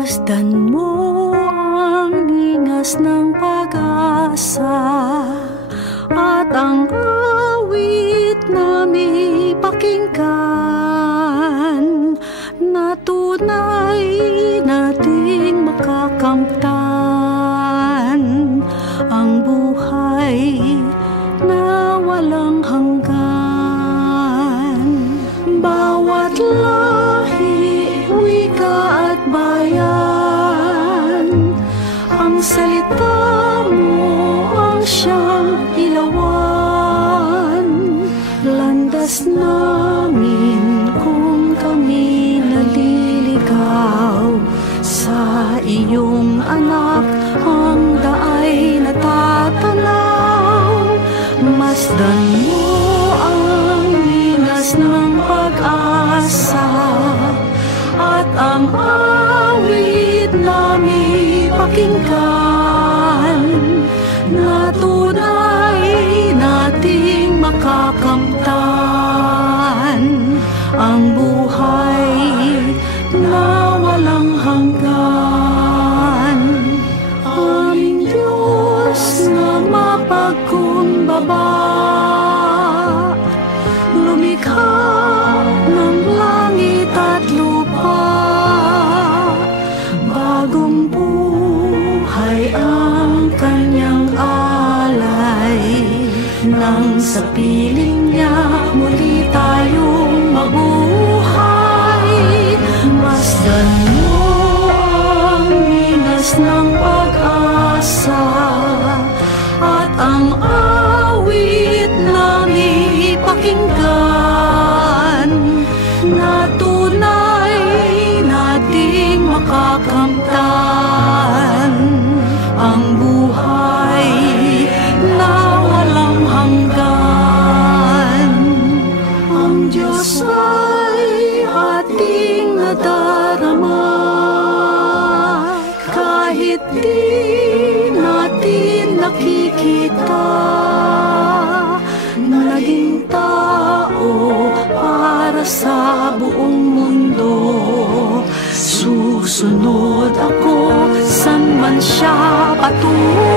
Masdan mo ang ningas ng pag-asa at ang awit na may pakinggan na tunay nating makakamtan ang buhay na walang hanggan. Bawat lahi, wika at bayan, ang salita mo ang siyang ilawan. Landas namin kung kami naliligaw sa iyong anak, ang daay natatanaw. Masdan mo ang linas ng pag-asa at ang awit na may pakinggan na tunay nating makakamtan ang buhay na walang hanggan. Aming Diyos na mapagkumbaba, lumikha ng langit at lupa, bagong buhay ang kanyang alay. Nang sa piling niya muli tayong mabuhay. Masdan mo ang linas ng pag-asa at ang awit na may pakinggan na tunay nating makakamtan ang buhay na walang hanggan. Ang Diyos ay ating nadarama kahit di natin nakikita. Naging tao para sa buong mundo. Susunod ako san man siya patungo.